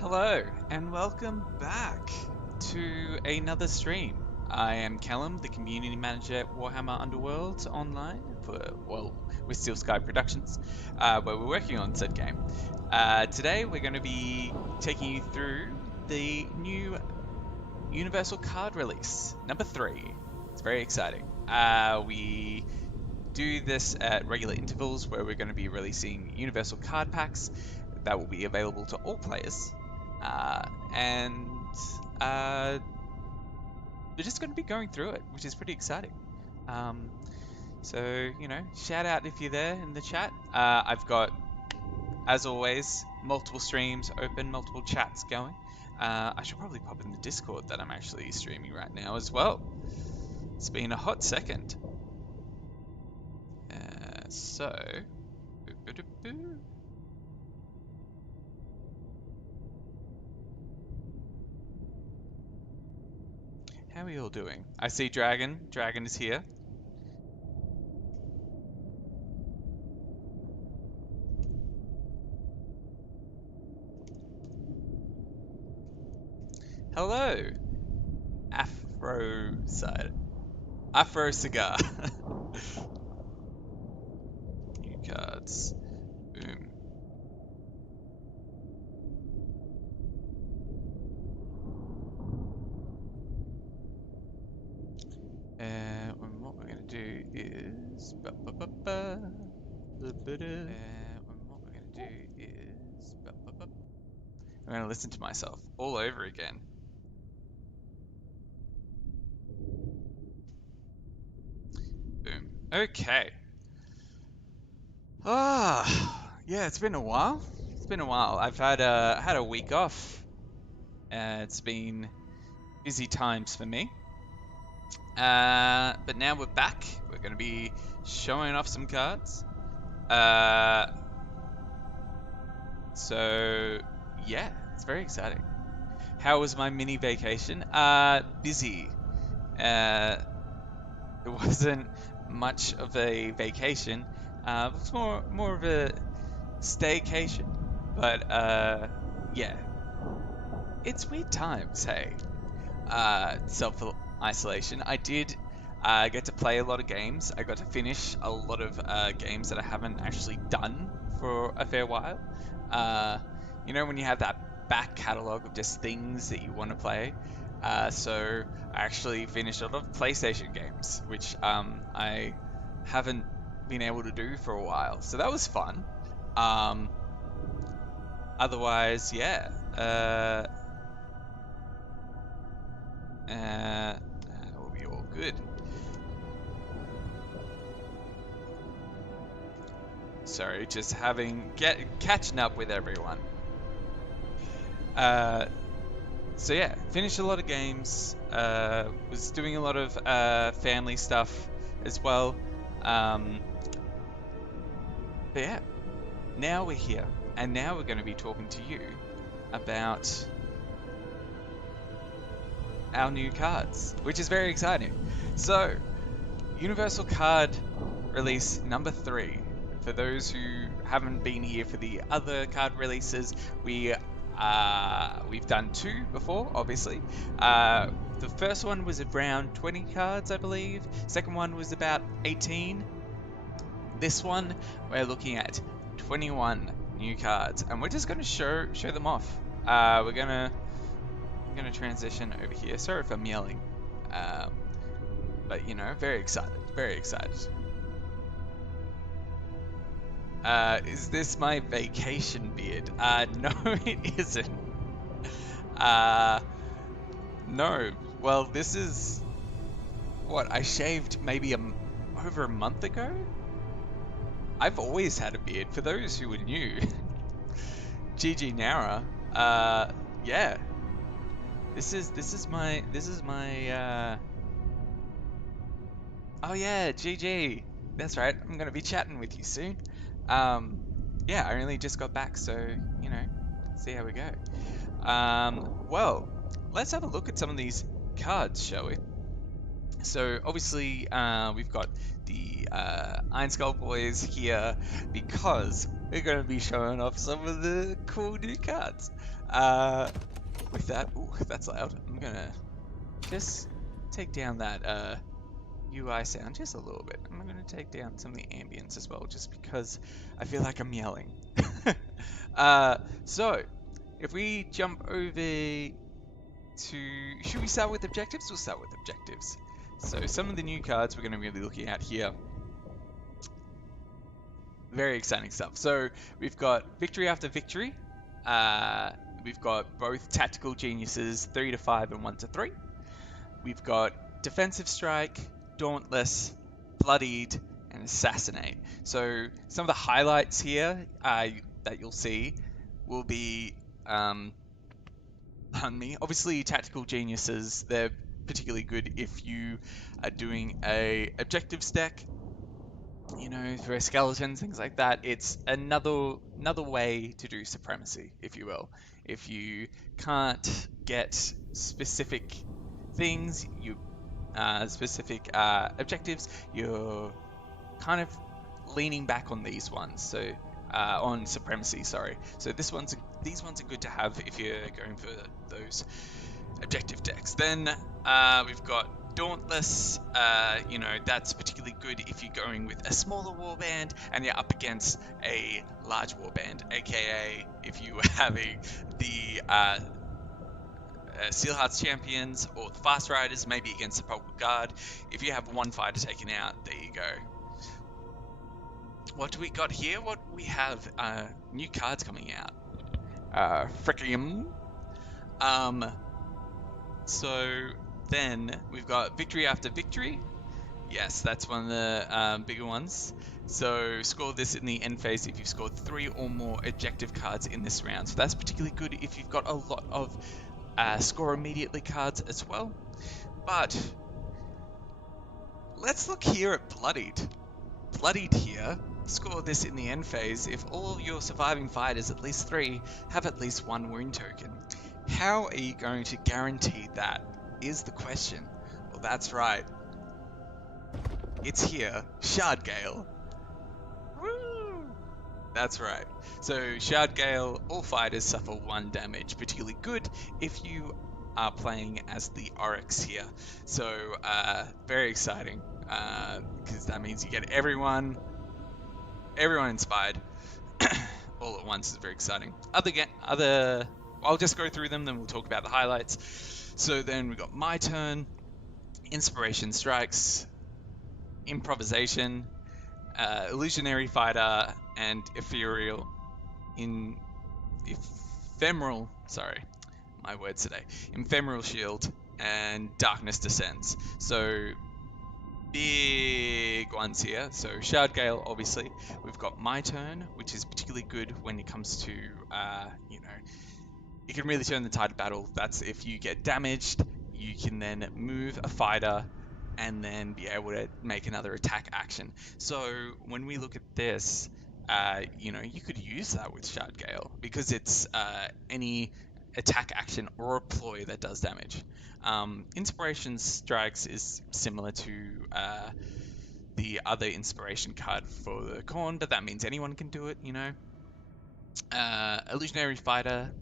Hello, and welcome back to another stream. I am Callum, the community manager at Warhammer Underworld online with Steel Sky Productions, where we're working on said game. Today we're going to be taking you through the new Universal Card release, number 3. It's very exciting. We do this at regular intervals where we're going to be releasing Universal Card packs that will be available to all players. And we're just going to be going through it, which is pretty exciting. So, shout out if you're there in the chat. I've got, as always, multiple streams open, multiple chats going. I should probably pop in the Discord that I'm actually streaming right now as well. It's been a hot second. How are we all doing? I see Dragon. Dragon is here. Hello, Afro Cigar. New cards. Boom. And what we're going to do is... I'm going to listen to myself all over again. Boom. Okay. Yeah, it's been a while. I've had a week off. It's been busy times for me. But now we're back. We're going to be showing off some cards. So yeah, it's very exciting. How was my mini vacation? Busy. It wasn't much of a vacation. It was more of a staycation. But yeah, it's weird times. Hey, self-isolation. I did get to play a lot of games. I got to finish a lot of games that I haven't actually done for a fair while. When you have that back catalogue of just things that you want to play. So I actually finished a lot of PlayStation games, which I haven't been able to do for a while. So that was fun. Otherwise, yeah. We'll be all good. Sorry, just catching up with everyone. So yeah, finished a lot of games. Was doing a lot of family stuff as well. But yeah, now we're here, and now we're going to be talking to you about our new cards, which is very exciting. So, Universal Card release number 3. For those who haven't been here for the other card releases, we've done 2 before, obviously. The first one was around 20 cards, I believe. Second one was about 18. This one, we're looking at 21 new cards, and we're just going to show them off. We're gonna transition over here. Sorry if I'm yelling, but very excited. Is this my vacation beard? No, it isn't. No. Well, this is what I shaved maybe over a month ago. I've always had a beard. For those who are new, GG Nara. Yeah. This is my. Oh yeah, GG. That's right. I'm gonna be chatting with you soon. Yeah, I only just got back, so see how we go. Well, let's have a look at some of these cards, shall we? So obviously, we've got the Iron Skull boys here because we're going to be showing off some of the cool new cards. With that, ooh, that's loud. I'm going to just take down that UI sound just a little bit. I'm going to take down some of the ambience as well, just because I feel like I'm yelling. So, if we jump over to... Should we start with objectives? We'll start with objectives. So, some of the new cards we're going to be looking at here. Very exciting stuff. So, we've got Victory After Victory. We've got both Tactical Geniuses 3 to 5 and 1 to 3. We've got Defensive Strike, Dauntless, Bloodied, and Assassinate. So some of the highlights here that you'll see will be pardon me. Obviously, Tactical Geniuses, they're particularly good if you are doing a objectives deck. You know, for skeletons, things like that. It's another way to do supremacy, if you will. If you can't get specific things, specific objectives, you're kind of leaning back on these ones. So on supremacy, sorry. So these ones are good to have if you're going for those objective decks. Then we've got Dauntless. You know, that's particularly good if you're going with a smaller warband and you're up against a large warband, aka if you were having the Steelheart's Champions or the Fast Riders, maybe against the Purple Guard. If you have one fighter taken out, there you go. What do we got here? What we have new cards coming out. Frickium. So then we've got Victory After Victory. Yes, that's one of the bigger ones. So score this in the end phase if you've scored 3 or more objective cards in this round. So that's particularly good if you've got a lot of score immediately cards as well. But let's look here at Bloodied. Bloodied here, score this in the end phase if all your surviving fighters, at least 3, have at least 1 wound token. How are you going to guarantee that is the question. Well, that's right. It's here, Shard Gale. Woo! That's right. So Shard Gale, all fighters suffer 1 damage, particularly good if you are playing as the Oryx here. So very exciting, because that means you get everyone inspired all at once. Is very exciting. I'll just go through them, then we'll talk about the highlights. So then we've got My Turn, Inspiration Strikes, Improvisation, Illusionary Fighter, and Ephemeral, Ephemeral Shield, and Darkness Descends. So big ones here. So Shard Gale, obviously. We've got My Turn, which is particularly good when it comes to, you know, you can really turn the tide of battle. That's if you get damaged, you can then move a fighter and then be able to make another attack action. So when we look at this, you know, you could use that with Shard Gale because it's any attack action or a ploy that does damage. Inspiration Strikes is similar to the other inspiration card for the Khorne, but that means anyone can do it, you know. Illusionary Fighter,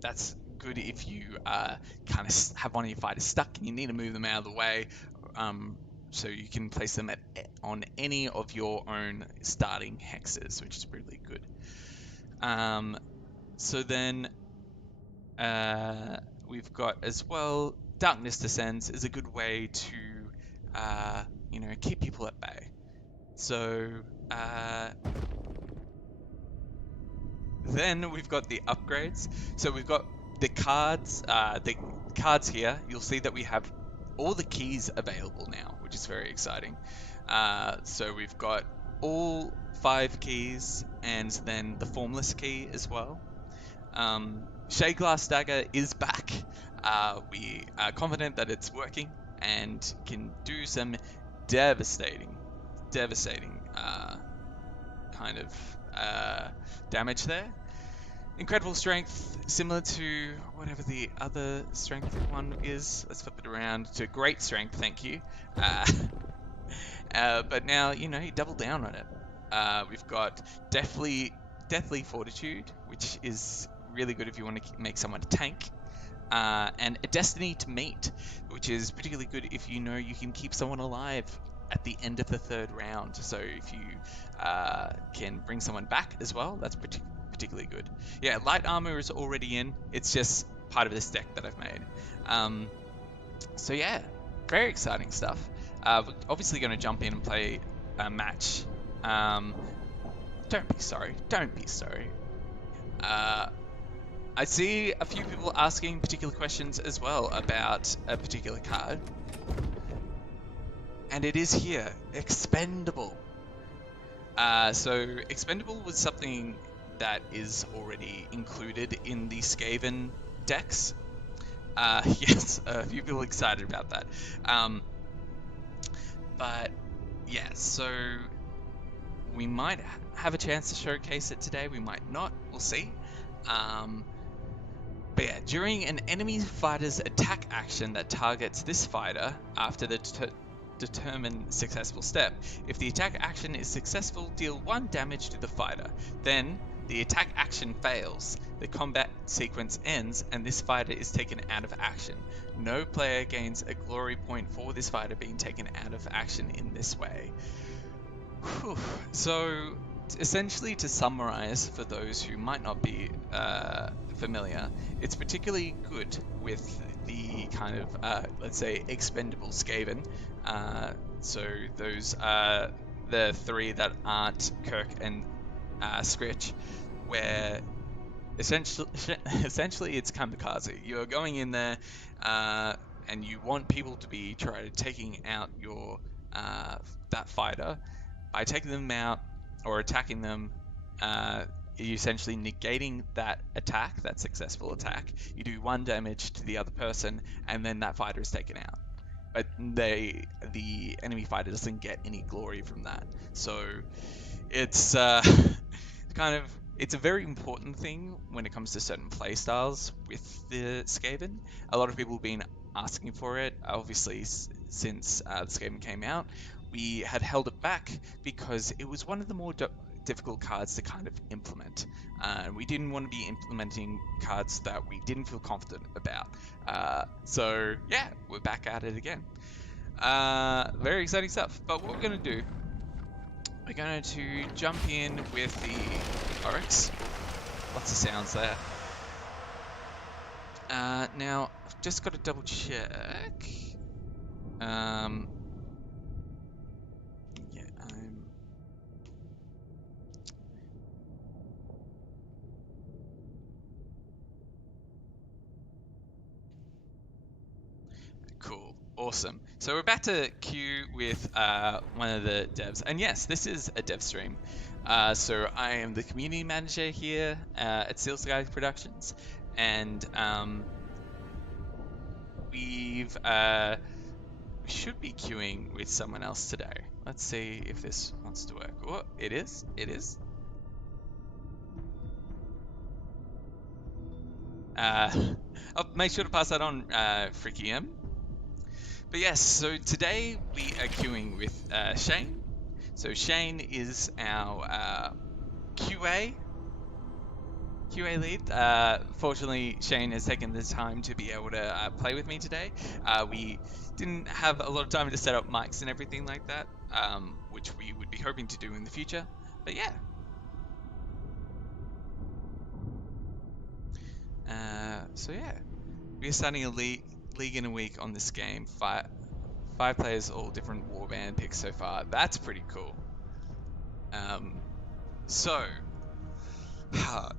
that's good if you kind of have one of your fighters stuck and you need to move them out of the way, so you can place them on any of your own starting hexes, which is really good. So then we've got as well, Darkness Descends is a good way to you know, keep people at bay. So then we've got the upgrades. So we've got the cards here. You'll see that we have all the keys available now, which is very exciting. So we've got all 5 keys and then the formless key as well. Shade Glass Dagger is back. We are confident that it's working and can do some devastating kind of damage there. Incredible Strength, similar to whatever the other strength one is. Let's flip it around to Great Strength, thank you. But now, you know, you double down on it. We've got Deathly Fortitude, which is really good if you want to make someone a tank. And a Destiny to Meet, which is particularly good if you know you can keep someone alive at the end of the third round. So if you can bring someone back as well, that's particularly good. Yeah, light armor is already in. It's just part of this deck that I've made. So yeah, very exciting stuff. We're obviously going to jump in and play a match. Don't be sorry. Don't be sorry. I see a few people asking particular questions as well about a particular card. And it is here, Expendable. So Expendable was something that is already included in the Skaven decks. Yes, a few people excited about that. But yeah, so we might have a chance to showcase it today. We might not. We'll see. But yeah, during an enemy fighter's attack action that targets this fighter after the determined successful step, if the attack action is successful, deal 1 damage to the fighter. Then, the attack action fails, the combat sequence ends, and this fighter is taken out of action. No player gains a glory point for this fighter being taken out of action in this way. Whew. So, essentially, to summarize for those who might not be familiar, it's particularly good with the kind of, let's say, expendable Skaven. So those are the 3 that aren't Kirk and Scritch, where essentially it's kamikaze. You're going in there and you want people to be taking out your that fighter. By taking them out or attacking them, you're essentially negating that attack, that successful attack. You do 1 damage to the other person, and then that fighter is taken out. But the enemy fighter doesn't get any glory from that. So it's it's a very important thing when it comes to certain playstyles with the Skaven. A lot of people have been asking for it, obviously, since the Skaven came out. We had held it back because it was one of the more difficult cards to kind of implement. We didn't want to be implementing cards that we didn't feel confident about. So yeah, we're back at it again. Very exciting stuff. But what we're going to do, we're going to jump in with the Oryx. Lots of sounds there. Now, I've just got to double check. Cool. Awesome. So we're about to queue with one of the devs. And yes, this is a dev stream. So I am the community manager here at Steel Sky Productions. And we should be queuing with someone else today. Let's see if this wants to work. Oh, it is. It is. I'll make sure to pass that on, Fricky M. But yes, so today we are queuing with Shane. So Shane is our QA lead. Fortunately, Shane has taken the time to be able to play with me today. We didn't have a lot of time to set up mics and everything like that, which we would be hoping to do in the future. But yeah. So yeah, we are starting a league in a week on this game. Five players, all different warband picks so far. That's pretty cool. So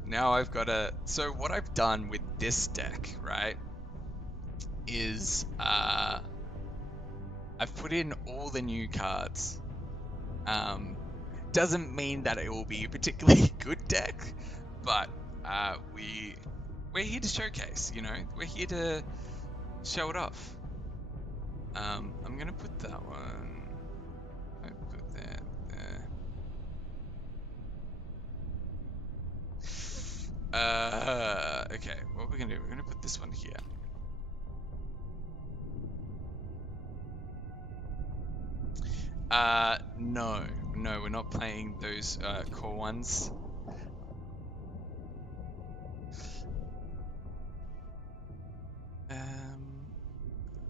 now I've got to. So what I've done with this deck, right, is I've put in all the new cards. Doesn't mean that it will be a particularly good deck, but we're here to showcase. You know, we're here to show it off. I'm gonna put that one. I put that there. Okay, what we're gonna do? We're gonna put this one here. No, no, we're not playing those core ones. Um,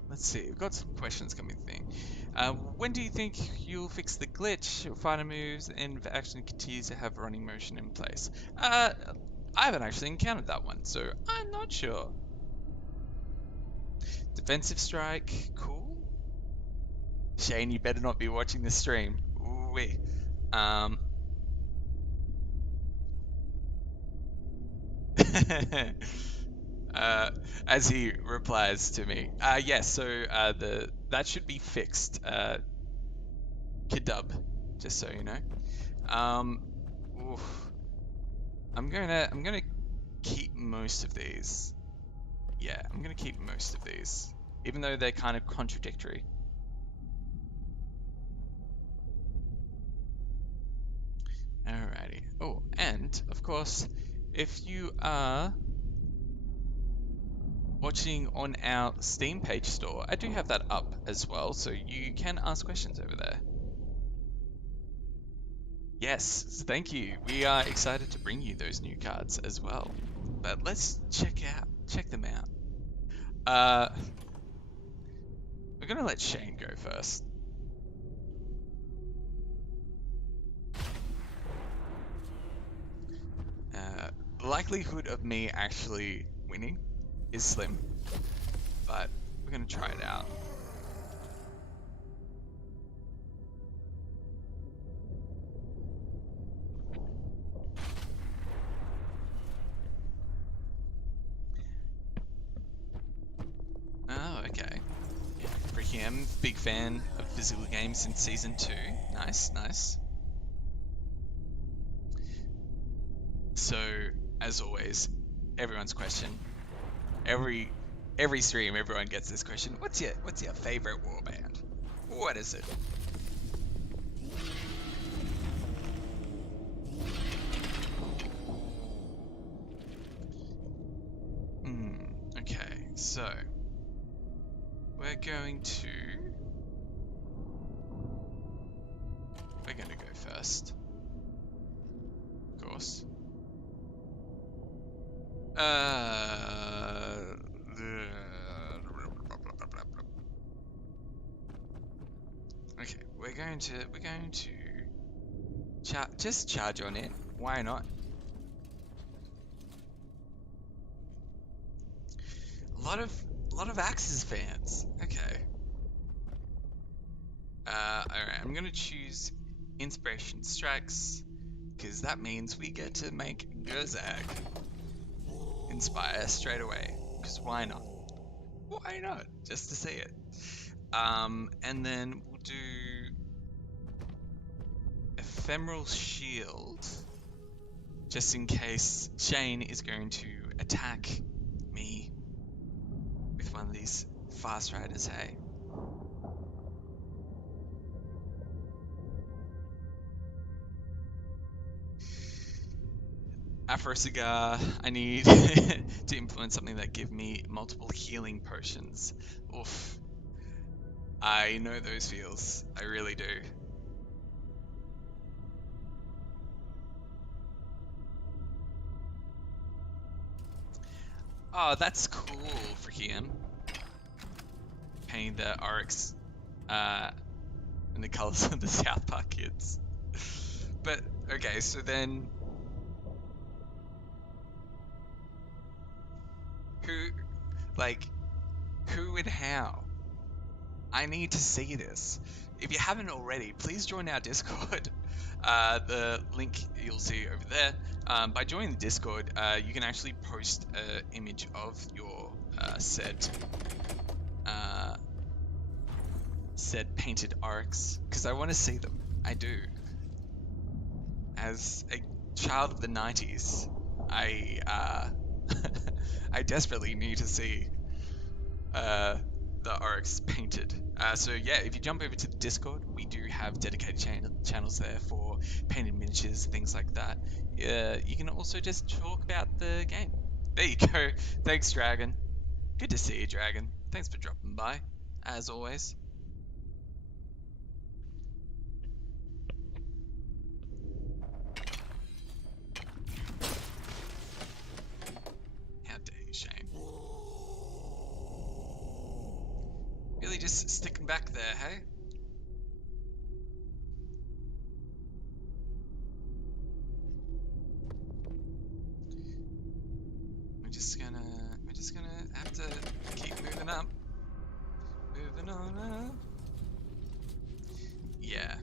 let's see. We've got some questions coming thing. When do you think you'll fix the glitch? Fighter moves and action continues to have running motion in place. I haven't actually encountered that one, so I'm not sure. Defensive strike, cool. Shane, you better not be watching the stream. Ooh-wee. Um, as he replies to me, yes. So that should be fixed. Kidub, just so you know. Um, oof. I'm gonna keep most of these. Yeah, I'm gonna keep most of these, even though they're kind of contradictory. Alrighty. Oh, and of course, if you are watching on our Steam page store, I do have that up as well, so you can ask questions over there. Yes, thank you. We are excited to bring you those new cards as well. But let's check them out. We're gonna let Shane go first. The likelihood of me actually winning is slim, but we're gonna try it out. Oh, okay. Yeah, freaking am big fan of physical games since season 2. Nice, nice. So, as always, everyone's question. Every stream, everyone gets this question. What's your favorite warband? What is it? Okay, so we're going to go first. Of course. Okay, we're going to just charge on in. Why not? A lot of Axis fans. Okay. Alright, I'm gonna choose Inspiration Strikes, because that means we get to make Gerzag inspire straight away. Because why not? Why not? Just to see it. And then we'll do Ephemeral Shield, just in case Shane is going to attack me with one of these fast riders, hey? After a cigar, I need to implement something that give me multiple healing potions. Oof. I know those feels. I really do. Oh, that's cool for him. Painting the Oryx in the colors of the South Park kids. But, okay, so then... Who and how? I need to see this. If you haven't already, please join our Discord. The link you'll see over there. By joining the Discord, you can actually post an image of your said painted Oryx, because I want to see them. I do. As a child of the 90s, I I desperately need to see the Oryx painted. So yeah, if you jump over to the Discord, we do have dedicated channels there for painted miniatures, things like that. You can also just talk about the game. There you go. Thanks, Dragon. Good to see you, Dragon. Thanks for dropping by, as always. really just sticking back there, hey? We're just gonna have to keep moving up. Moving on up. Yeah.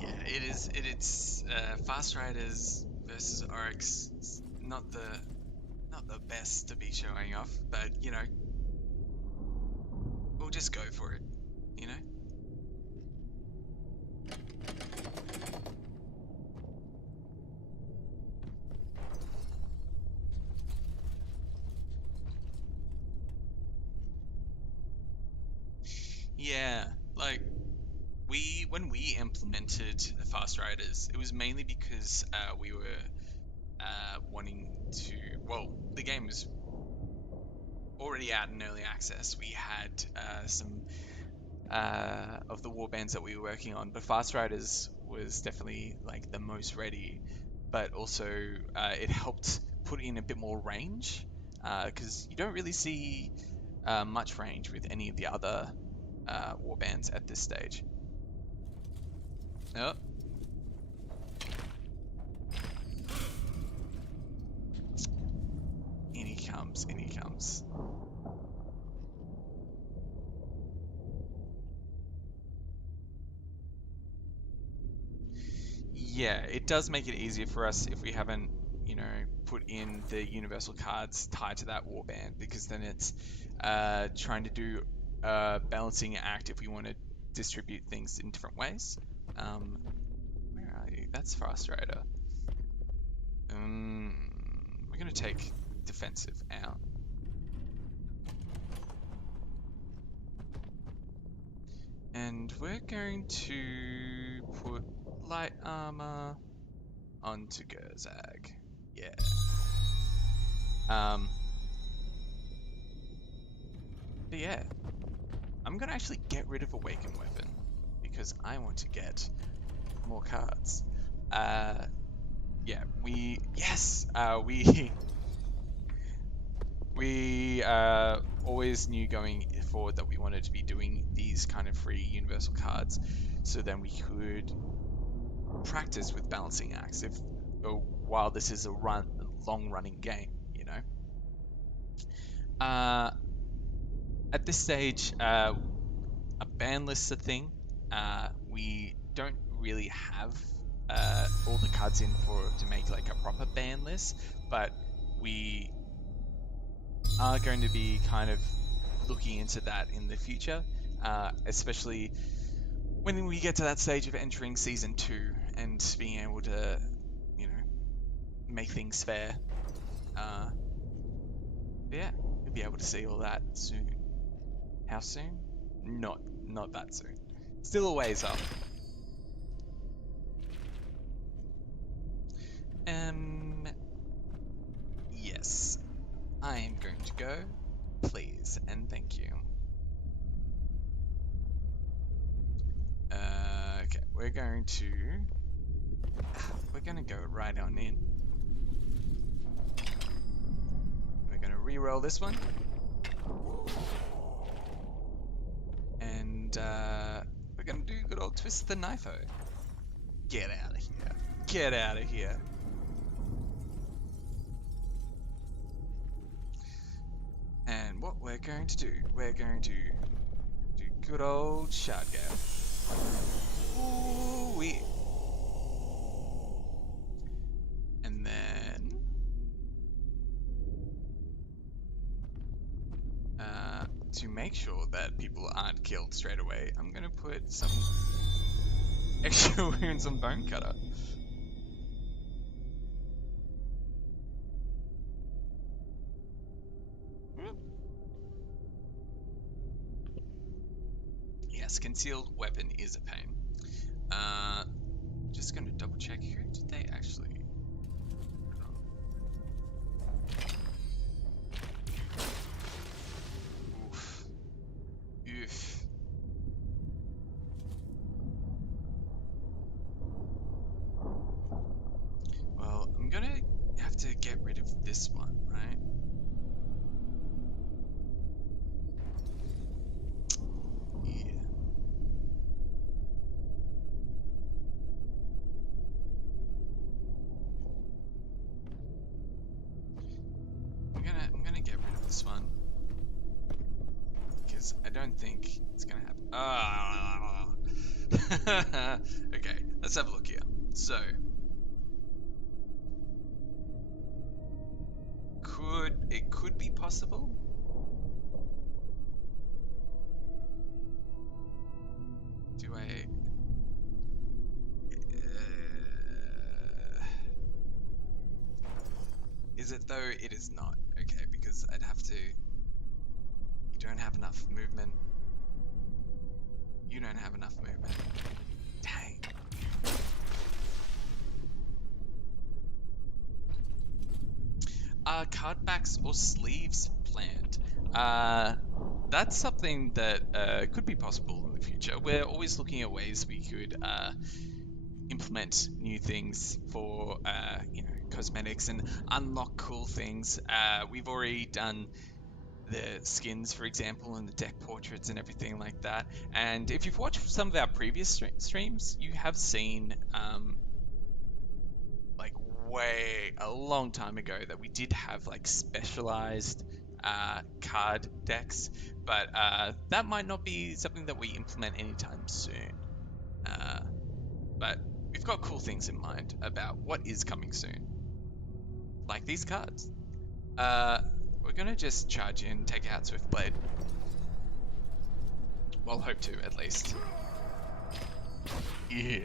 Yeah, it's Fast Riders versus Oryx. It's not the best to be showing off, but you know, we'll just go for it, you know? Yeah, like when we implemented Fast Riders, it was mainly because we were wanting to. Well, the game was already out in early access. We had some of the warbands that we were working on, but Fast Riders was definitely like the most ready. But also, it helped put in a bit more range because you don't really see much range with any of the other warbands at this stage. Oh. In he comes, in he comes. Yeah, it does make it easier for us if we haven't, you know, put in the universal cards tied to that warband, because then it's trying to do a balancing act if we want to distribute things in different ways. Where are you? That's Fast Rider. We're going to take defensive out. And we're going to put light armor onto Gerzag. Yeah. But yeah, I'm gonna actually get rid of Awaken Weapon because I want to get more cards. Yeah, we we always knew going forward that we wanted to be doing these kind of free universal cards, so then we could practice with balancing acts if while this is a long running game, you know. At this stage, a ban list's a thing. We don't really have all the cards in for to make like a proper ban list, but we are going to be kind of looking into that in the future, especially when we get to that stage of entering season 2 and being able to, you know, make things fair. Yeah, you'll be able to see all that soon. How soon? Not that soon. Still a ways off. Yes, I am going to go, please, and thank you. Okay, we're going to go right on in. We're going to re-roll this one. And we're going to do good old twist the knifo. Get out of here. Get out of here. And what we're going to do, we're going to do good old shotgun. Ooh-wee. And then to make sure that people aren't killed straight away, I'm gonna put some extra wounds on Bone Cutter. Yes, concealed weapon is a pain. Just gonna double check, who did they actually... Oof. Oof. get rid of this one, right? Yeah. I'm gonna get rid of this one because I don't think it's gonna happen. Ah. Okay, let's have a look here. So, could be possible? Do I? Is it though? It is not. Okay, because I'd have to. You don't have enough movement. You don't have enough movement. Dang. Card backs or sleeves planned. That's something that could be possible in the future. We're always looking at ways we could implement new things for cosmetics and unlock cool things. We've already done the skins, for example, and the deck portraits and everything like that. And if you've watched some of our previous streams, you have seen like way a long time ago that we did have like specialized card decks, but that might not be something that we implement anytime soon. Uh, but we've got cool things in mind about what is coming soon, like these cards. Uh, we're gonna just charge in, take out Swiftblade. Well, hope to at least. Yeah.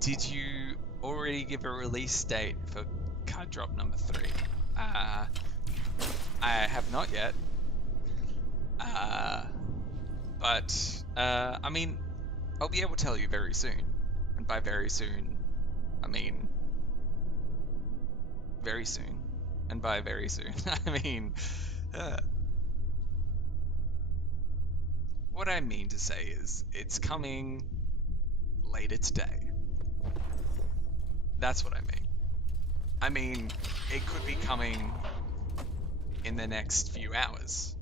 Did you already give a release date for card drop number 3? I have not yet. But I mean, I'll be able to tell you very soon. And by very soon, I mean very soon. And by very soon, I mean what I mean to say is it's coming later today. That's what I mean. I mean, it could be coming in the next few hours,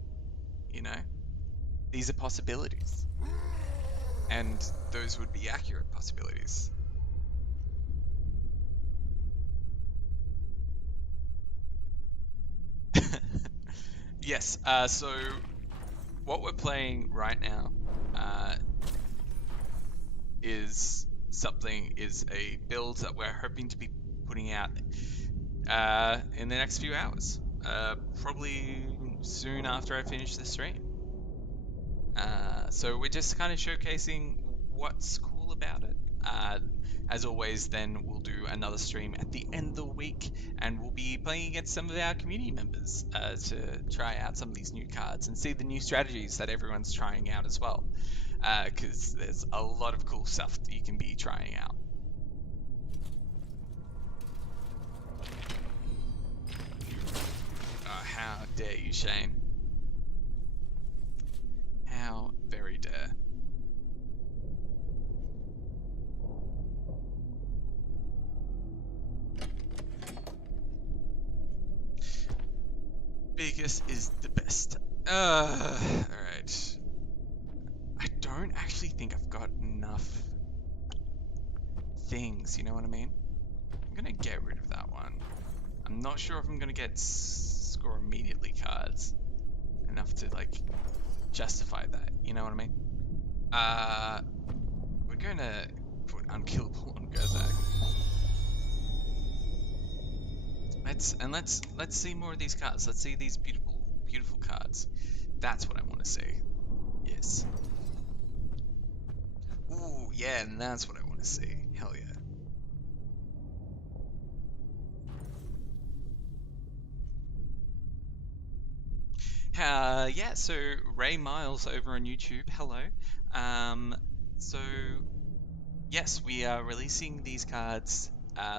you know? These are possibilities. And those would be accurate possibilities. Yes, so what we're playing right now is a build that we're hoping to be putting out in the next few hours. Probably soon after I finish the stream. So we're just kind of showcasing what's cool about it. As always, then we'll do another stream at the end of the week, and we'll be playing against some of our community members to try out some of these new cards and see the new strategies that everyone's trying out as well. Because there's a lot of cool stuff that you can be trying out. How dare you, Shane? How very dare. Biggest is the best. Alright. I don't actually think I've got enough things, you know what I mean? I'm gonna get rid of that one. I'm not sure if I'm gonna get score immediately cards enough to like justify that, you know what I mean? We're gonna put unkillable on Gerzak. Let's see more of these cards. Let's see these beautiful cards. That's what I want to see. Yes. Ooh, yeah, and that's what I want to see. Hell yeah. Yeah, so Ray Miles over on YouTube, hello. So, yes, we are releasing these cards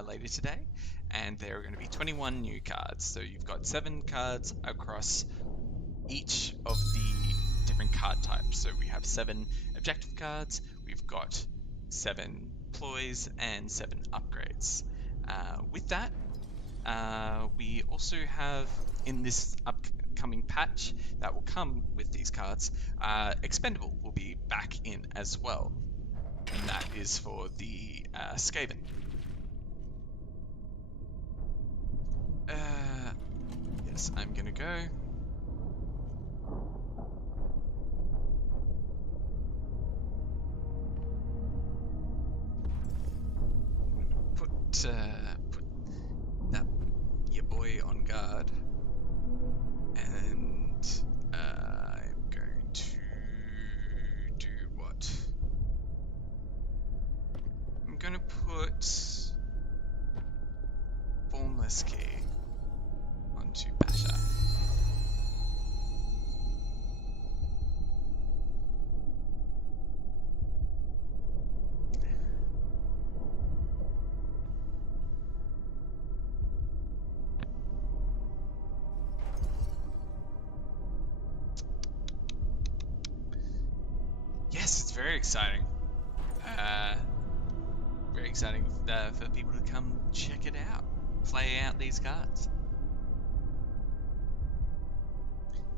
later today, and there are going to be 21 new cards. So you've got 7 cards across each of the different card types. So we have 7 objective cards, we've got 7 ploys, and 7 upgrades. With that, we also have in this upcoming patch that will come with these cards, Expendable will be back in as well, and that is for the Skaven. Yes, I'm gonna go. Put that your boy on guard, and I'm going to do what? I'm gonna put Formless Key onto Basher. Yes, it's very exciting. Very exciting for people to come check it out, play out these cards.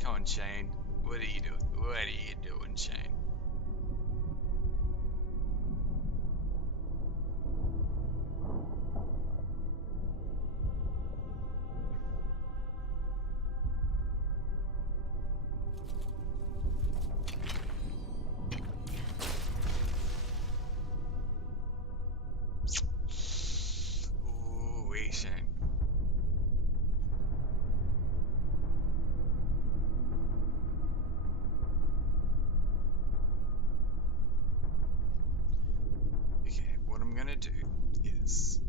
Come on, Shane. What are you doing? What are you doing, Shane? Ooh, Shane. Okay, what I'm gonna do is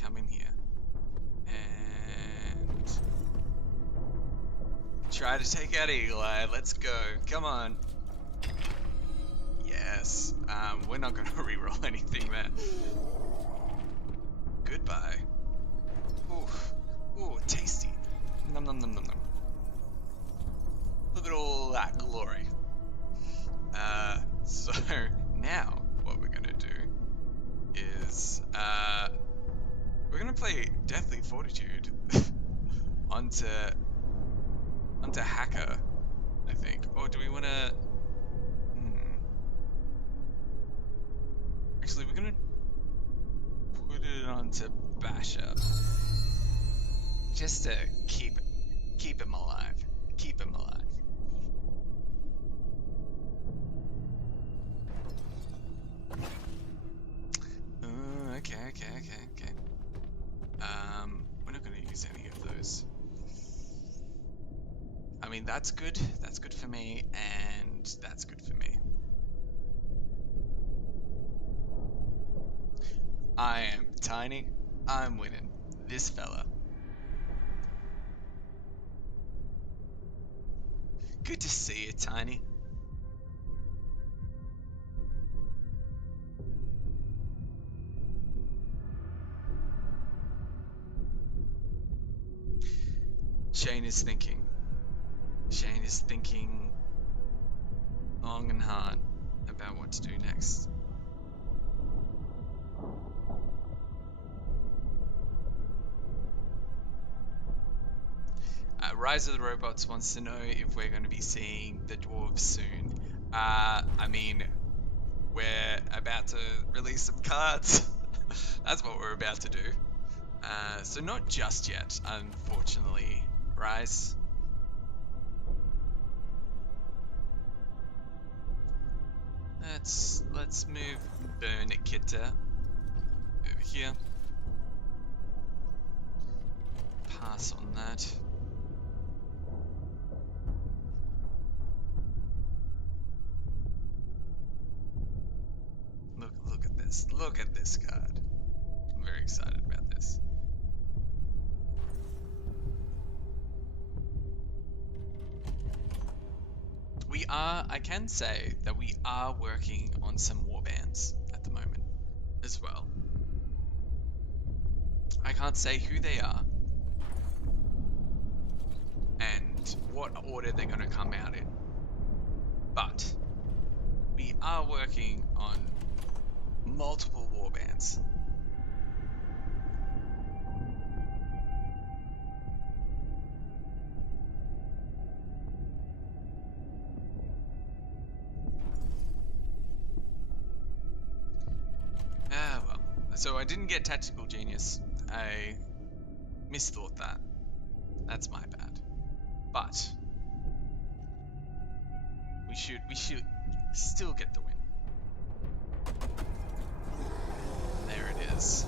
come in here and try to take out Eagle Eye. Let's go. Come on. Yes. We're not gonna reroll anything there. Goodbye. Ooh. Ooh, tasty. Nom nom nom nom nom. Look at all that glory. So now what we're gonna do is we're gonna play Deathly Fortitude onto Hacker, I think. Or do we wanna actually we're gonna put it onto Basher. Just to keep him alive. Keep him alive. Okay. We're not going to use any of those. I mean, that's good. That's good for me, and that's good for me. I am tiny. I'm winning. This fella. Good to see you, Tiny. Shane is thinking. Shane is thinking long and hard about what to do next. Rise of the Robots wants to know if we're going to be seeing the dwarves soon. I mean, we're about to release some cards. That's what we're about to do. So not just yet, unfortunately, Rise. Let's move Burnikitta over here. Pass on that. Look at this. Look at this card. I'm very excited about this. I can say that we are working on some warbands at the moment as well. I can't say who they are and what order they're going to come out in, but we are working on multiple warbands. Ah, well. So I didn't get Tactical Genius. I misthought that. That's my bad. But we should still get the win. There it is.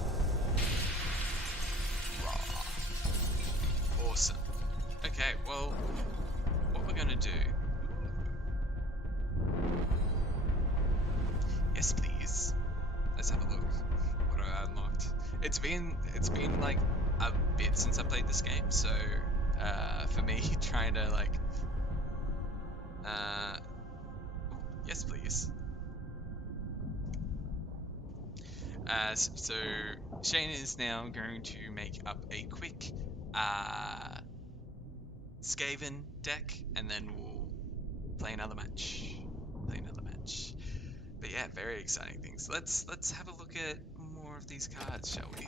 Raw. Awesome. Okay, well, what we're gonna do? Yes, please. Let's have a look. What have I unlocked? It's been like a bit since I played this game, so for me trying to like yes, please. So Shane is now going to make up a quick Skaven deck, and then we'll play another match. But yeah, very exciting things. Let's have a look at more of these cards, shall we?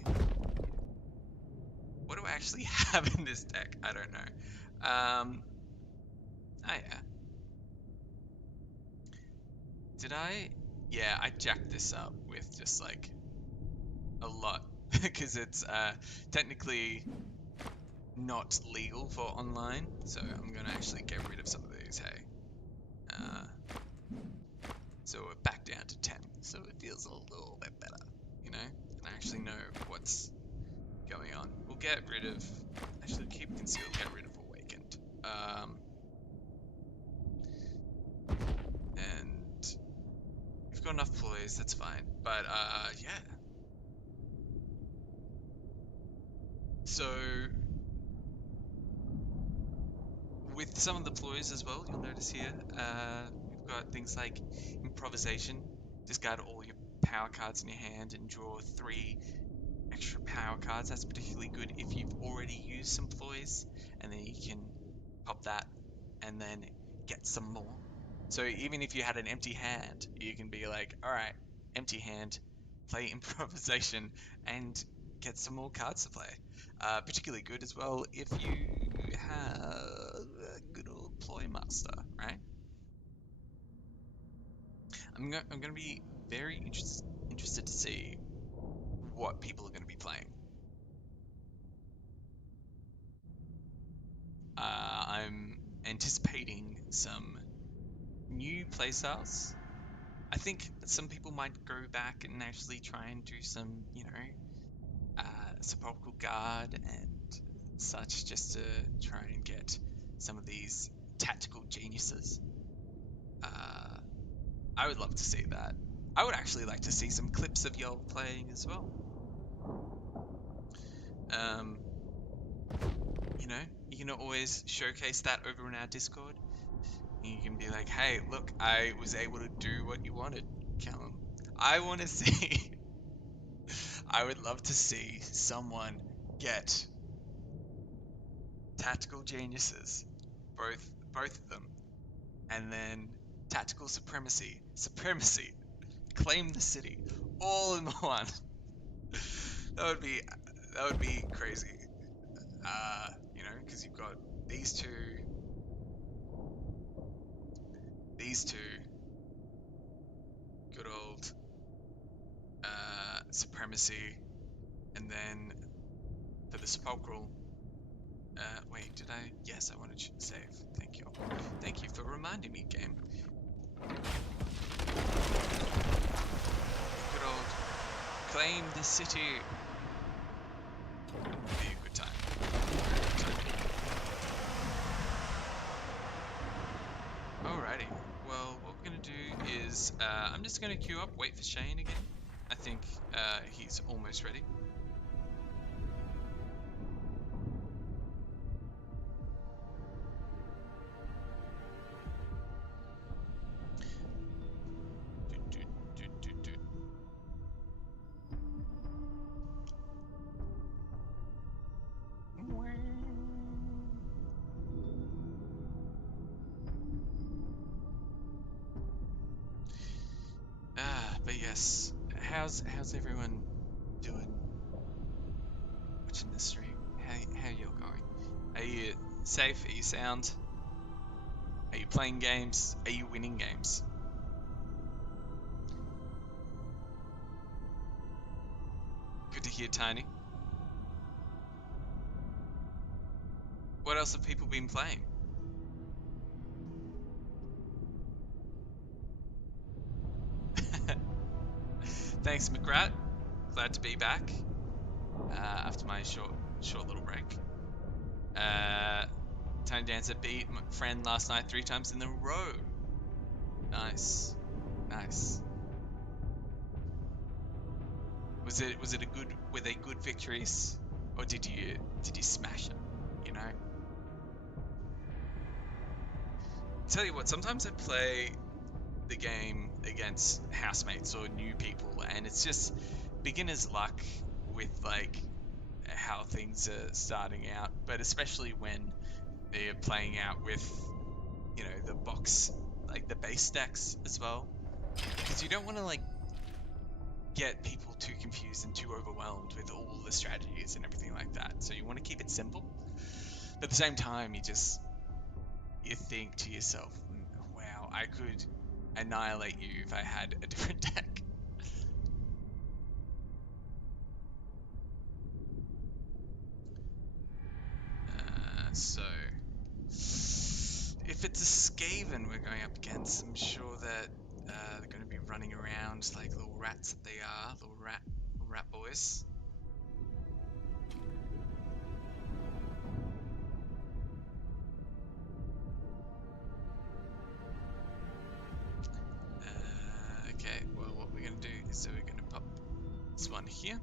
What do I actually have in this deck? I don't know. Oh yeah. Did I? Yeah, I jacked this up with just like a lot because it's technically not legal for online, so I'm gonna actually get rid of some of these. Hey, so we're back down to 10, so it feels a little bit better, you know. And I actually know what's going on. We'll get rid of. Actually, keep concealed. Get rid of awakened. And we've got enough ploys. That's fine. But yeah. So with some of the ploys as well, you'll notice here, we've got things like improvisation. Discard all your power cards in your hand and draw 3 extra power cards. That's particularly good if you've already used some ploys, and then you can pop that and then get some more. So even if you had an empty hand, you can be like, all right, empty hand, play improvisation and get some more cards to play. Particularly good as well if you have a good old ploy master, right? I'm going to be very interested to see what people are going to be playing. I'm anticipating some new playstyles. I think some people might go back and actually try and do some, you know, sepulchral guard and such, just to try and get some of these tactical geniuses. Uh, I would love to see that. I would actually like to see some clips of y'all playing as well. Um, you know, you can always showcase that over in our Discord. You can be like, hey, look, I was able to do what you wanted, Callum. I want to see. I would love to see someone get tactical geniuses, both of them, and then tactical supremacy, claim the city, all in one. that would be that would be crazy. You know, because you've got these two, good old supremacy, and then for the sepulchral. Wait, did I? Yes, I wanted to save. Thank you. Thank you for reminding me, game. Good old claim the city. Be a good time. Alrighty. Well, what we're gonna do is I'm just gonna queue up, wait for Shane again. I think he's almost ready. Yes. How's everyone doing? Watching the stream? How you going? Are you safe? Are you sound? Are you playing games? Are you winning games? Good to hear, Tiny. What else have people been playing? Thanks, McGrath. Glad to be back after my short little break. Tiny Dancer beat my friend last night 3 times in a row. Nice. Were they good victories, or did you smash them? You know. Tell you what, sometimes I play the game against housemates or new people, and it's just beginner's luck with like how things are starting out, but especially when they're playing out with, you know, the box, like the base stacks as well, because you don't want to like get people too confused and too overwhelmed with all the strategies and everything like that. So you want to keep it simple, but at the same time you think to yourself, wow, I could annihilate you if I had a different deck. So if it's a Skaven we're going up against, I'm sure that they're going to be running around like little rats that they are, little rat boys. Okay, well, what we're going to do is we're going to pop this one here.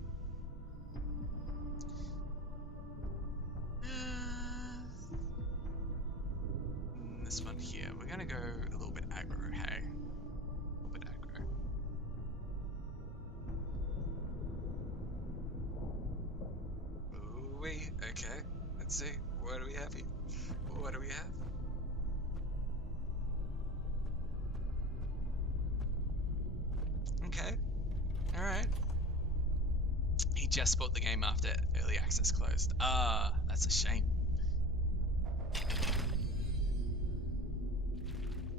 This one here. We're going to go a little bit aggro, hey? A little bit aggro. Ooh, okay. Let's see. What do we have here? What do we have? Okay. Alright. He just bought the game after early access closed. Ah, that's a shame.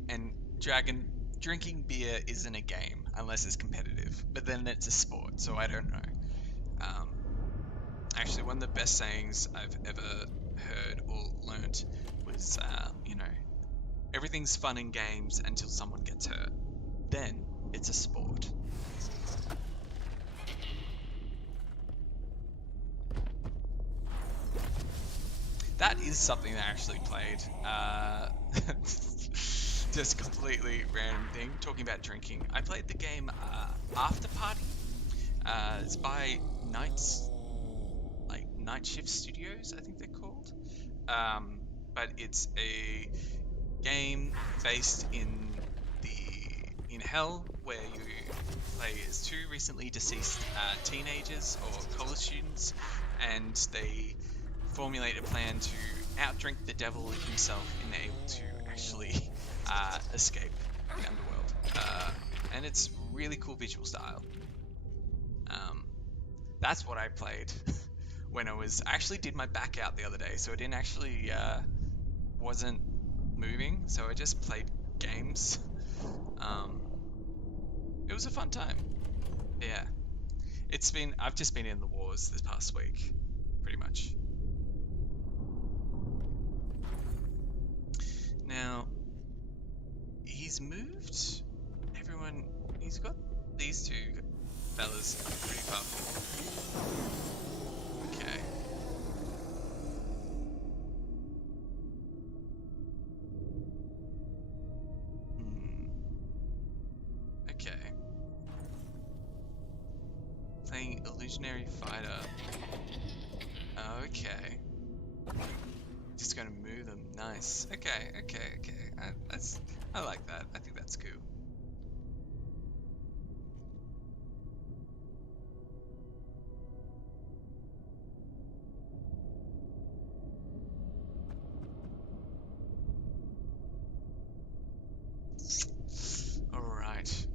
And Dragon, drinking beer isn't a game unless it's competitive, but then it's a sport, so I don't know. Actually, one of the best sayings I've ever heard or learnt was, you know, everything's fun in games until someone gets hurt. Then it's a sport. That is something that I actually played. Just completely random thing. Talking about drinking. I played the game After Party. It's by Night Shift Studios, I think they're called. But it's a game based in hell, where you play as 2 recently deceased teenagers or college students, and they formulate a plan to outdrink the devil himself and they're able to actually escape the underworld. And it's really cool visual style. That's what I played when I actually did my back out the other day, so I didn't actually wasn't moving, so I just played games. It was a fun time. Yeah. I've just been in the wars this past week, pretty much. Now, he's moved he's got these 2 fellas pretty powerful. Okay. Okay. Playing Illusionary Fighter. Okay. Just gonna move them. Nice. Okay. I like that. I think that's cool. Alright.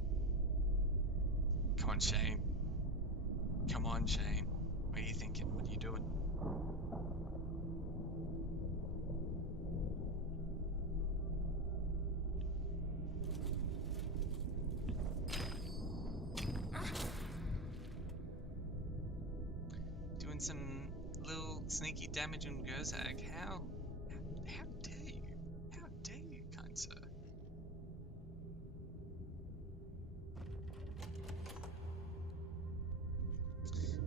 sneaky damage on Gerzag. How dare you? How dare you, kind sir?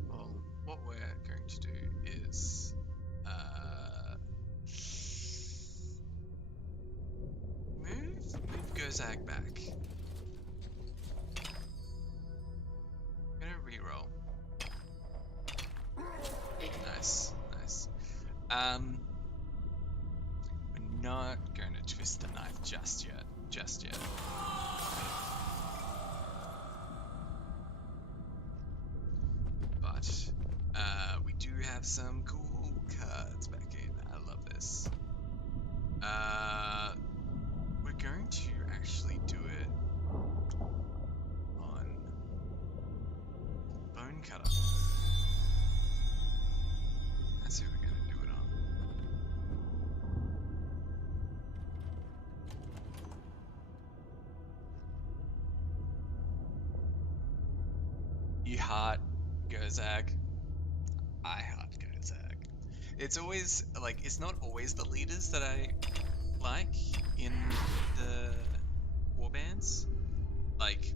Well, what we're going to do is move Gerzag back. I'm gonna reroll. Nice, nice. We're not going to twist the knife just yet. Just yet. But we do have some cool cards back in. I love this. We're going to actually do it on Bone Cutter. That's who we're going to do it on. You heart Gerzag. I heart Gerzag. It's always, like, it's not always the leaders that I like in the warbands. Like,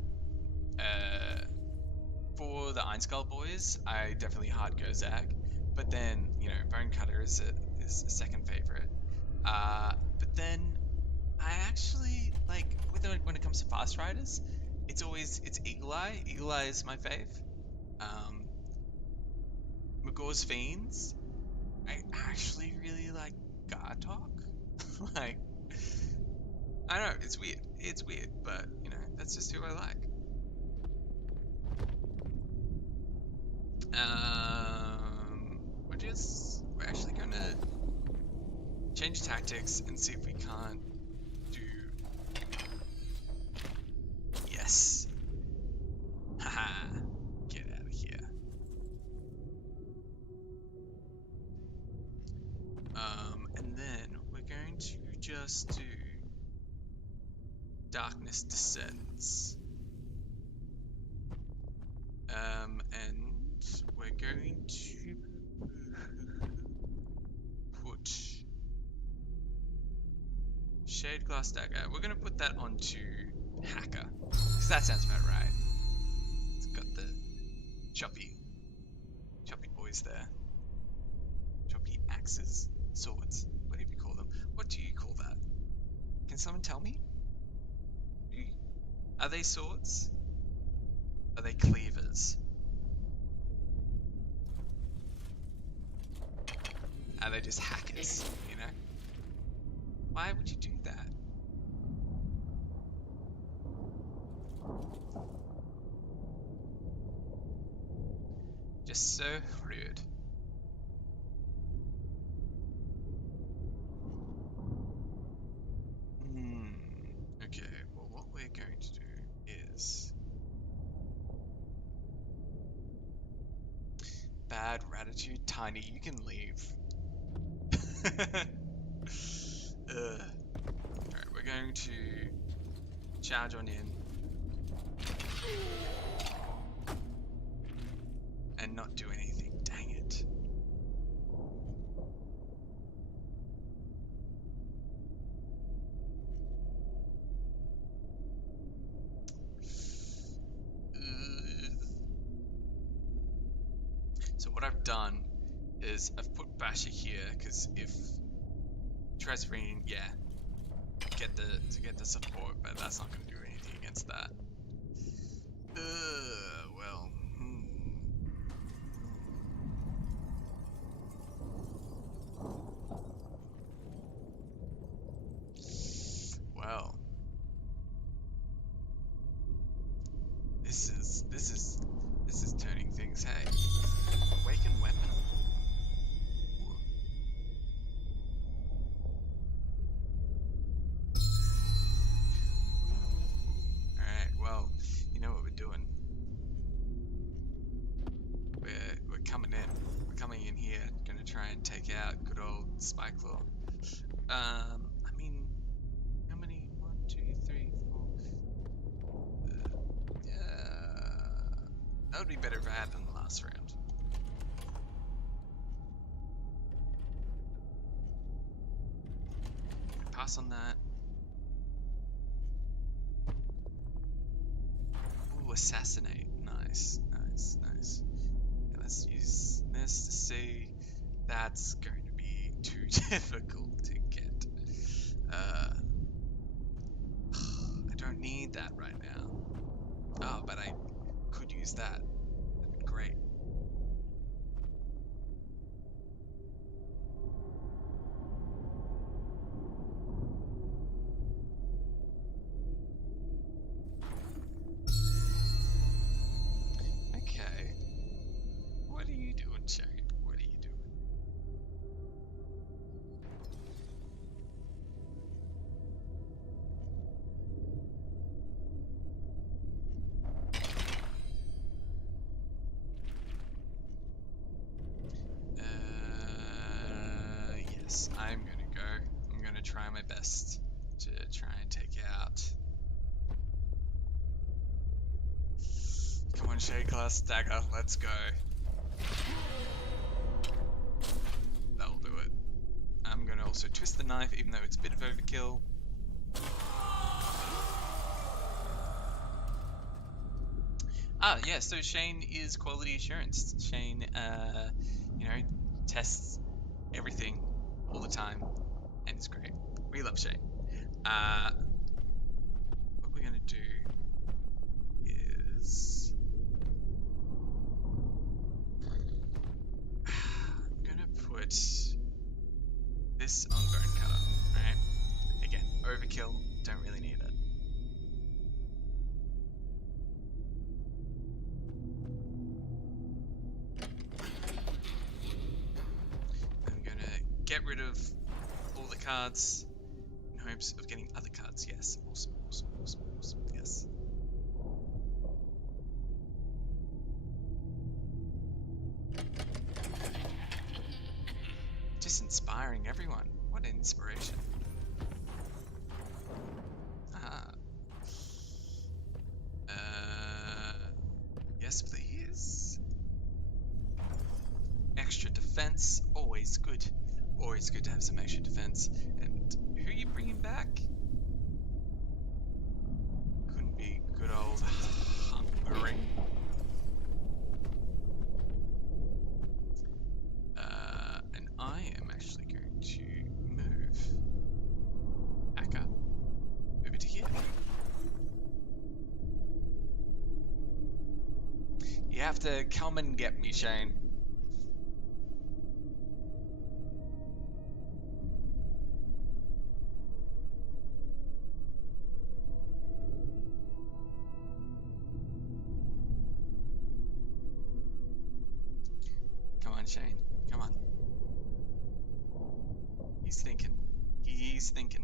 for the Einskull boys, I definitely heart Gerzag. But then, you know, Bone Cutter is a second favorite. But then I actually like when it comes to fast riders, it's Eagle Eye. Eagle Eye is my fave. Magor's Fiends. I actually really like Gartok. Like, I don't know, it's weird. It's weird, but you know, that's just who I like. We're actually gonna change tactics and see if we can't do. Yes. Haha. Get out of here. And then we're going to just do Darkness Descends. And we're going to put Shade Glass Dagger. We're going to put that onto Hacker, because that sounds about right. It's got the choppy boys there. Choppy axes, swords, whatever you call them. What do you call that? Can someone tell me? Are they swords? Are they cleavers? Are they just hackers, you know? Why would you do that? Just so rude. Okay, well what we're going to do is... Bad Ratitude, Tiny, you can leave. Alright, we're going to charge on in. And not do anything, dang it. So what I've done is I've put Basher here, because if Tresreen, yeah, to get the support, but that's not going to do anything against that. Well, well, this is turning things. Hey, Awakened Weapon. Alright, well, you know what we're doing. We're coming in. We're coming in here, gonna try and take out good old Spikelaw. I mean, how many? 1, 2, 3, 4. Yeah, that would be better if I had in the last round. assassinate. Nice, nice, nice. Okay, let's use this to see. That's going to be too difficult to get. I don't need that right now. Oh, but I could use that. That'd be great. Okay. What are you doing, Shane? What are you doing? Yes, I'm gonna go. I'm gonna try my best to try and take out. Come on, Shade Class Dagger, let's go. That'll do it. I'm gonna also twist the knife, even though it's a bit of overkill. Ah, yeah, so Shane is quality assurance. Shane, you know, tests everything all the time, and it's great. We love Shane. What we're gonna do is I'm gonna put this on Bone Cutter, right? Again, overkill, don't really need it. I'm gonna get rid of all the cards in hopes of getting other cards. Yes, awesome, awesome, awesome, awesome, yes. Just inspiring everyone. What an inspiration. Ah. Yes, please. Extra defense, always good. Always good to have some extra defense. And who are you bringing back? Couldn't be good old Hungary. And I am actually going to move Akka over to here. You have to come and get me, Shane. Come on, Shane. Come on. He's thinking. He's thinking.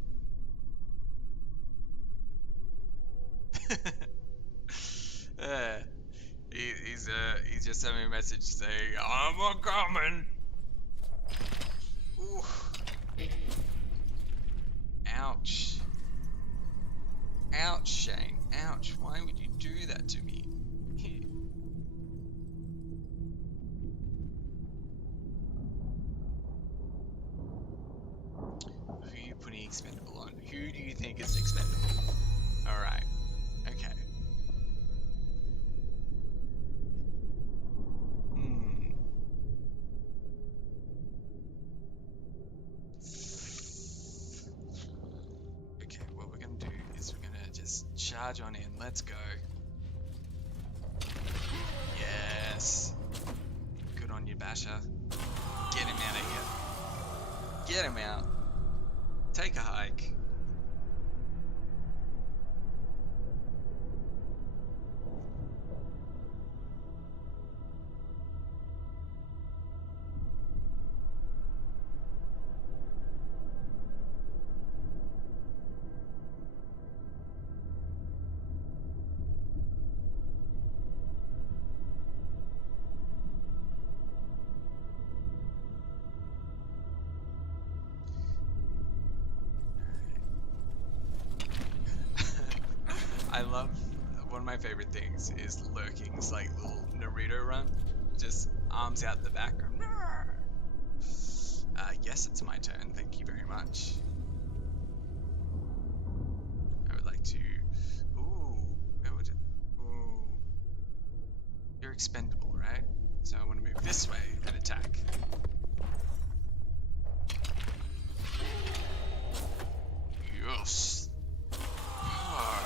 uh, he's just sent me a message saying, I'm a coming. Ooh. Ouch. Ouch, Shane. Ouch. Why would you do that to me? Who are you putting expendable on? Who do you think is expendable? Alright. Okay. Okay, what we're gonna do is we're gonna just charge on in. Let's go. Yes. Good on you, Basher. Get him out of here. Get him out. Take a hike. I love, one of my favorite things is Lurking's like little Naruto run. Just arms out the back. Yes, it's my turn. Thank you very much. I would like to. Ooh, where would it? Ooh, expendable, right? So I want to move this way and attack. Yes. Ah.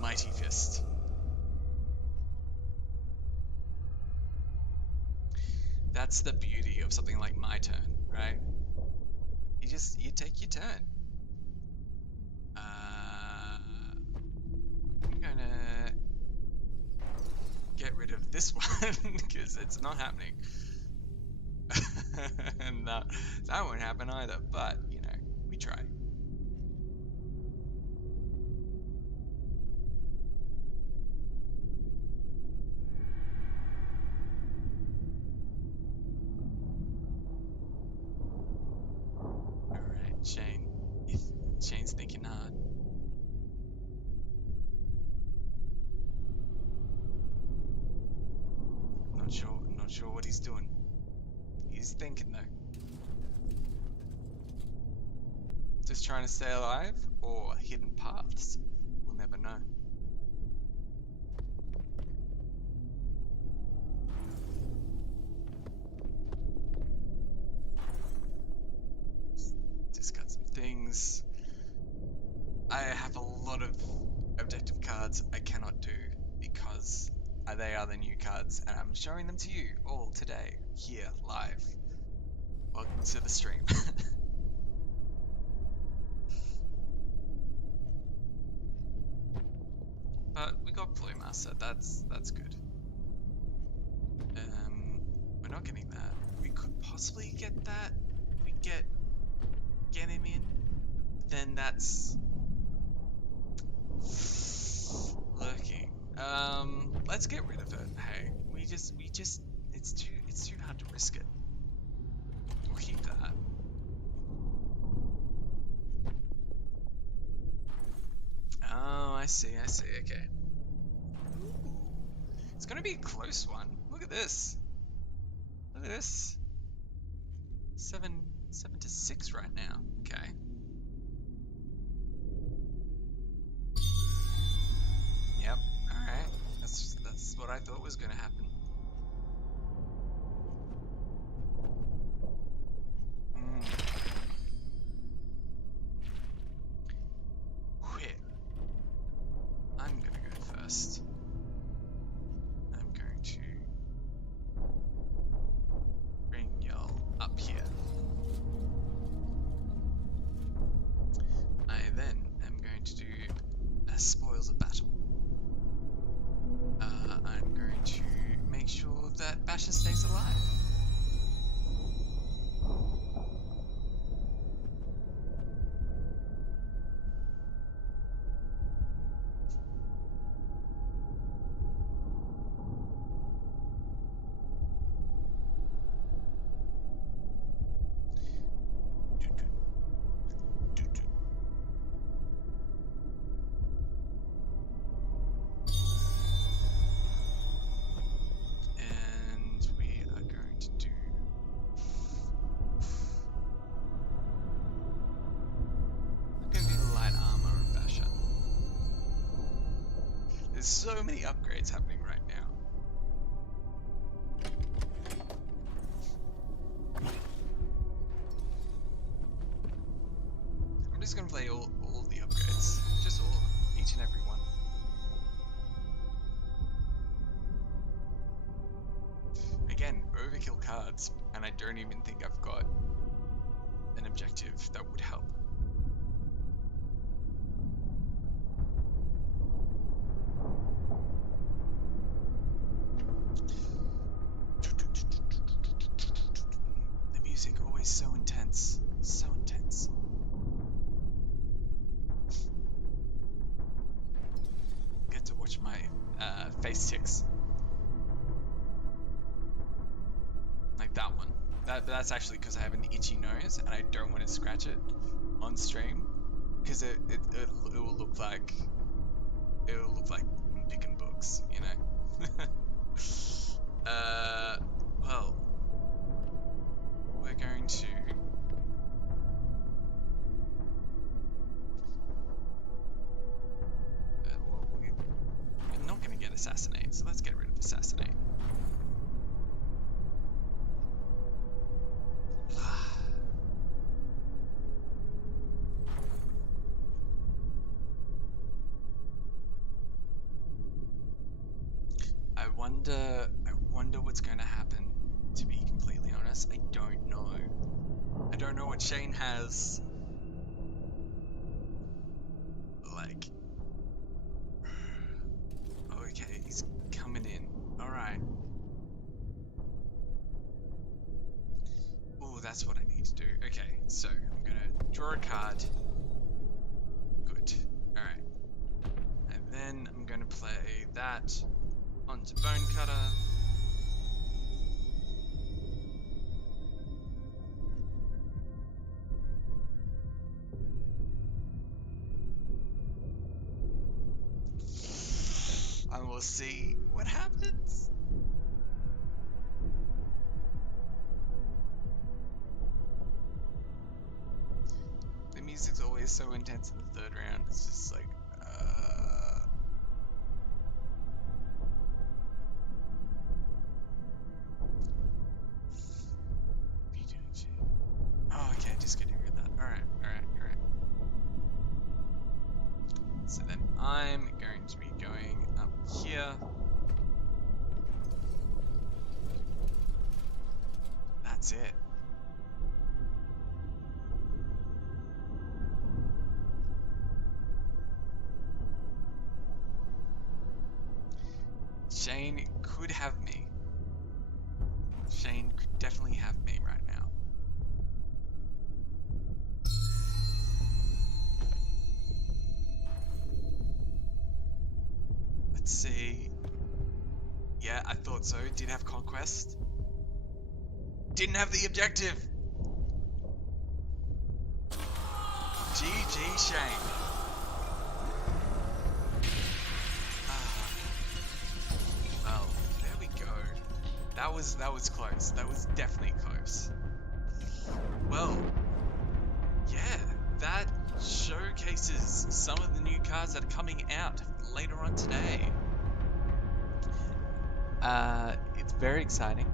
Mighty fist. That's the beauty of something like my turn, right? You take your turn. I'm gonna get rid of this one because it's not happening. And that won't happen either, but you know, we try. Alright, Shane. Shane's thinking hard. Not sure what he's doing. He's thinking though. Just trying to stay alive, or hidden paths? We'll never know. Just got some things. I have a lot of objective cards I cannot do because they are the new cards, and I'm showing them to you all today, here, live. Welcome to the stream. But we got Master. That's good. We're not getting that. We could possibly get that. If we get him in, then that's lurking. Let's get rid of it. Hey, we just it's too hard to risk it. We'll keep that. Oh, I see, okay. Ooh. It's gonna be a close one. Look at this. Look at this. 7 to 6 right now. Okay. Yep, alright. That's what I thought was gonna happen. Quit. I'm gonna go first. I'm going to bring y'all up here. I then am going to do spoils of battle. I'm going to make sure that Basher stays alive. So many upgrades happening right now. I'm just gonna play all the upgrades. Just all of them. Each and every one. Again, overkill cards, and I don't even think I've got an objective that would help. Always so intense. So intense. Get to watch my face ticks. Like that one. That's actually because I have an itchy nose and I don't want to scratch it on stream because it will look like picking books, you know. Well, we're going to well, we're not going to get Assassinate. So let's get rid of Assassinate. I wonder what's going to happen, to be completely honest. I don't know. I don't know what Shane has. Like, okay, he's coming in. Alright. Oh, that's what I need to do. Okay, so I'm going to draw a card. Good. Alright. And then I'm going to play that onto Bone Cutter. And we'll see what happens. The music's always so intense in the third round. It's just like, oh, okay, just getting rid of that. Alright, alright, alright. So then I'm going to be going up here. That's it. Shane could have me. Shane could definitely have me right now. Let's see. Yeah, I thought so. Did have Conquest. Didn't have the objective. GG Shane. Well, there we go. That was close. That was definitely close. Well, yeah, that showcases some of the new cards that are coming out later on today. It's very exciting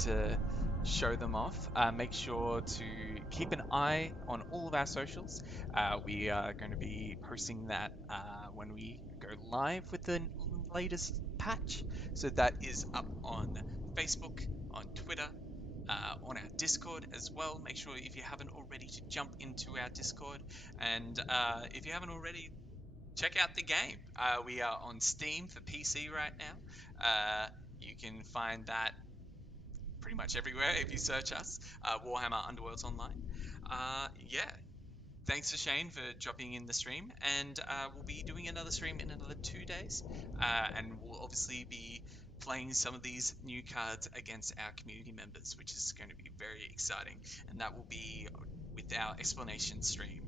to show them off. Make sure to keep an eye on all of our socials. We are going to be posting that when we go live with the latest patch. So that is up on Facebook, on Twitter, on our Discord as well. Make sure if you haven't already to jump into our Discord, and if you haven't already, check out the game. We are on Steam for PC right now. You can find that pretty much everywhere if you search us. Warhammer Underworlds Online. Yeah, thanks to Shane for dropping in the stream, and we'll be doing another stream in another 2 days, and we'll obviously be playing some of these new cards against our community members, which is going to be very exciting, and that will be with our explanation stream.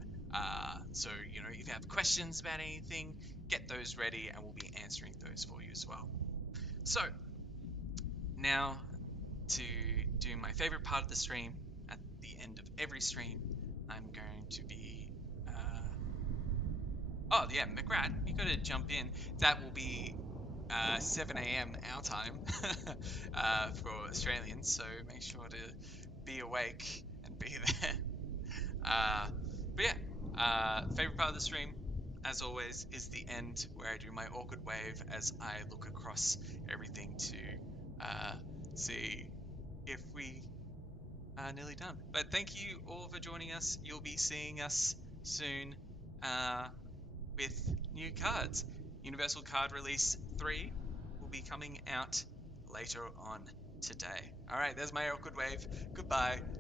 So, you know, if you have questions about anything, get those ready, and we'll be answering those for you as well. So, now to do my favorite part of the stream. At the end of every stream, I'm going to be oh yeah, McGrat, you got to jump in. That will be 7 a.m. our time for Australians, so make sure to be awake and be there. But yeah, favorite part of the stream, as always, is the end where I do my awkward wave as I look across everything to see if we are nearly done. But thank you all for joining us. You'll be seeing us soon with new cards. Universal Card Release 3 will be coming out later on today. All right, there's my awkward wave. Goodbye.